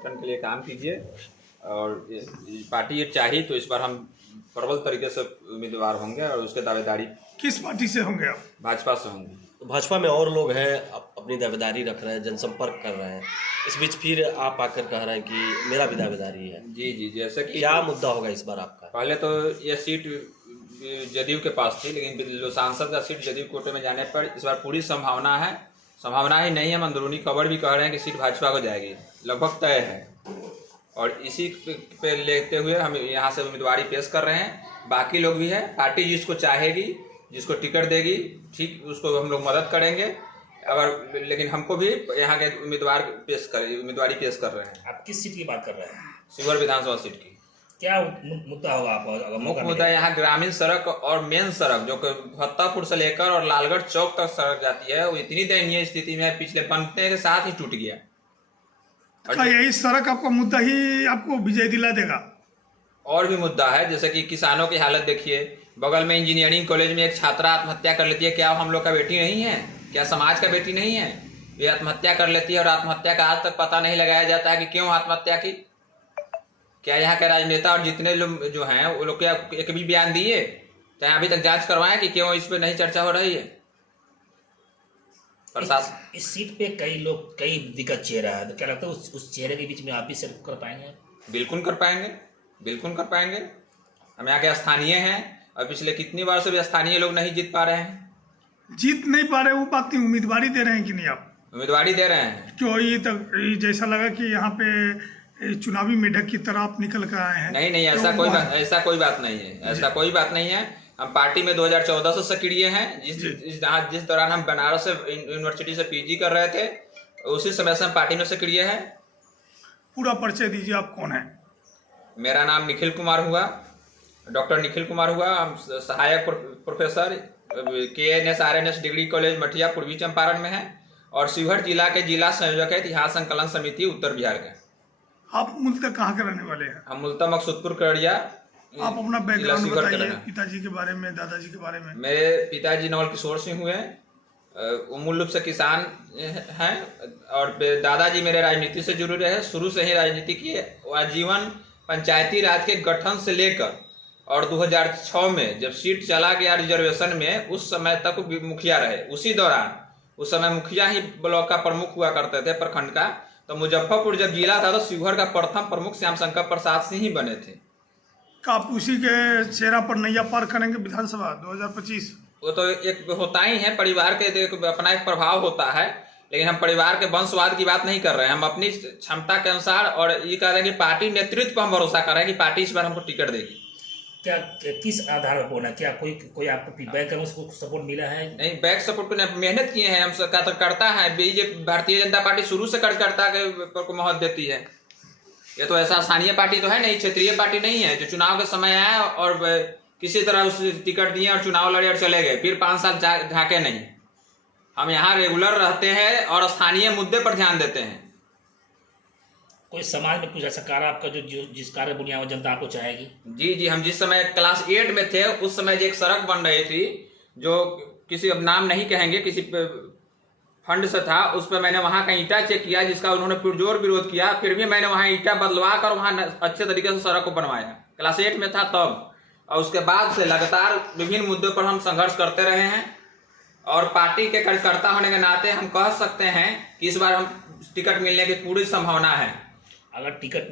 परिवर्तन के लिए काम कीजिए और पार्टी ये चाहिए तो इस बार हम प्रबल तरीके से उम्मीदवार होंगे और उसके दावेदारी। किस पार्टी से होंगे आप? भाजपा से होंगे। तो भाजपा में और लोग हैं, अपनी दावेदारी रख रहे हैं, जनसंपर्क कर रहे हैं, इस बीच फिर आप आकर कह रहे हैं कि मेरा भी दावेदारी है। जी जी, जैसे कि क्या मुद्दा होगा इस बार आपका? पहले तो ये सीट जदयू के पास थी, लेकिन सांसद का सीट जदयू कोटे में जाने पर इस बार पूरी संभावना है, संभावना ही नहीं है, अंदरूनी खबर भी कह रहे हैं कि सीट भाजपा को जाएगी, लगभग तय है। और इसी पे लेते हुए हम यहाँ से उम्मीदवारी पेश कर रहे हैं। बाकी लोग भी है, पार्टी जिसको चाहेगी, जिसको टिकट देगी, ठीक उसको हम लोग मदद करेंगे। अगर लेकिन हमको भी यहाँ के उम्मीदवारी पेश कर रहे हैं। आप किस सीट की बात कर रहे हैं? शिवहर विधानसभा सीट की। क्या मुद्दा होगा आपका? मुख्य मुद्दा यहाँ ग्रामीण सड़क और मेन सड़क जो फत्तापुर से लेकर और लालगढ़ चौक तक सड़क जाती है, वो इतनी दयनीय स्थिति में पिछले बनने के साथ ही टूट गया। क्या यही सड़क आपका मुद्दा ही आपको विजय दिला देगा? और भी मुद्दा है, जैसे कि किसानों की हालत देखिए। बगल में इंजीनियरिंग कॉलेज में एक छात्रा आत्महत्या कर लेती है। क्या हम लोग का बेटी नहीं है? क्या समाज का बेटी नहीं है? ये आत्महत्या कर लेती है और आत्महत्या का आज तक पता नहीं लगाया जाता है कि क्यों आत्महत्या की। क्या यहाँ के राजनेता और जितने लोग जो हैं वो लोग क्या एक भी बयान दिए? चाहे अभी तक जांच करवाएं कि क्यों इस पर नहीं चर्चा हो रही है? प्रशासन इस सीट पे कई दिक्कत चेहरा है, तो क्या लगता है उस चेहरे के बीच में आप भी सिर्फ कर पाएंगे? बिल्कुल कर पाएंगे, बिल्कुल कर पाएंगे। हम यहाँ के स्थानीय हैं और पिछले कितनी बार से भी स्थानीय लोग नहीं जीत पा रहे हैं। जीत नहीं पा रहे वो बात नहीं, उम्मीदवारी दे रहे हैं कि नहीं आप? उम्मीदवारी दे रहे हैं। क्यों ये तक जैसा लगा कि यहाँ पे चुनावी मेढक की तरह आप निकल कर आए हैं? नहीं, ऐसा कोई बात नहीं है, ऐसा कोई बात नहीं है। हम पार्टी में 2014 से सक्रिय हैं। जिस दौरान हम बनारस से यूनिवर्सिटी से पीजी कर रहे थे, उसी समय से हम पार्टी में सक्रिय हैं। पूरा परिचय दीजिए, आप कौन है? मेरा नाम निखिल कुमार हुआ, डॉक्टर निखिल कुमार हुआ। हम सहायक professor KNS RNS degree college Mathiya Purvi Champaran में है और शिवहर जिला के जिला संयोजक है इतिहास संकलन समिति उत्तर बिहार के। आप मूलतः कहाँ के रहने वाले हैं? हम मूलतः मकसूदपुर करड़िया। आप अपना बैकग्राउंड बताइए, पिताजी के बारे में, दादाजी के बारे में। मेरे पिताजी नवल किशोर सिंह हुए, वो मूल रूप से किसान हैं और दादाजी मेरे राजनीति से जुड़े रहे, शुरू से ही राजनीति की। आजीवन पंचायती राज के गठन से लेकर और 2006 में जब सीट चला गया रिजर्वेशन में, उस समय तक मुखिया रहे। उसी दौरान उस समय मुखिया ही ब्लॉक का प्रमुख हुआ करते थे, प्रखंड का। तो मुजफ्फरपुर जब जिला था तो शिवहर का प्रथम प्रमुख श्याम शंकर प्रसाद सिंह ही बने थे। आप उसी के चेहरा पर नैया पार करेंगे विधानसभा 2025? वो तो एक होता ही है, परिवार के अपना एक प्रभाव होता है, लेकिन हम परिवार के वंशवाद की बात नहीं कर रहे हैं। हम अपनी क्षमता के अनुसार और ये कह रहे हैं कि पार्टी नेतृत्व पर हम भरोसा कर रहे हैं कि पार्टी इस बार हमको टिकट देगी। क्या किस आधार पर होना? क्या कोई आपको फीडबैक है, उसको सपोर्ट मिला है? नहीं, बैक सपोर्ट को मेहनत किए हैं हम। करता है बीजेपी, भारतीय जनता पार्टी शुरू से कार्यकर्ता को महत्व देती है। ये तो ऐसा स्थानीय पार्टी तो है नहीं, क्षेत्रीय पार्टी नहीं है जो चुनाव के समय आया और किसी तरह उस टिकट दिए और चुनाव लड़े और चले गए, फिर 5 साल झाके नहीं। हम यहाँ रेगुलर रहते हैं और स्थानीय मुद्दे पर ध्यान देते हैं। कोई समाज में कुछ ऐसा कार्य आपका जो जिस कार्य बुनियाद जनता आपको चाहेगी? जी, हम जिस समय क्लास 8 में थे उस समय जो एक सड़क बन रही थी, जो किसी, अब नाम नहीं कहेंगे, किसी फंड से था, उस पर मैंने वहाँ का ईंटा चेक किया जिसका उन्होंने पुरजोर विरोध किया। फिर भी मैंने वहाँ ईंटा बदलवा कर वहाँ अच्छे तरीके से सड़क को बनवाया। क्लास 8 में था तब। और उसके बाद से लगातार विभिन्न मुद्दों पर हम संघर्ष करते रहे हैं और पार्टी के कार्यकर्ता होने के नाते हम कह सकते हैं कि इस बार हम टिकट मिलने की पूरी संभावना है। अगर टिकट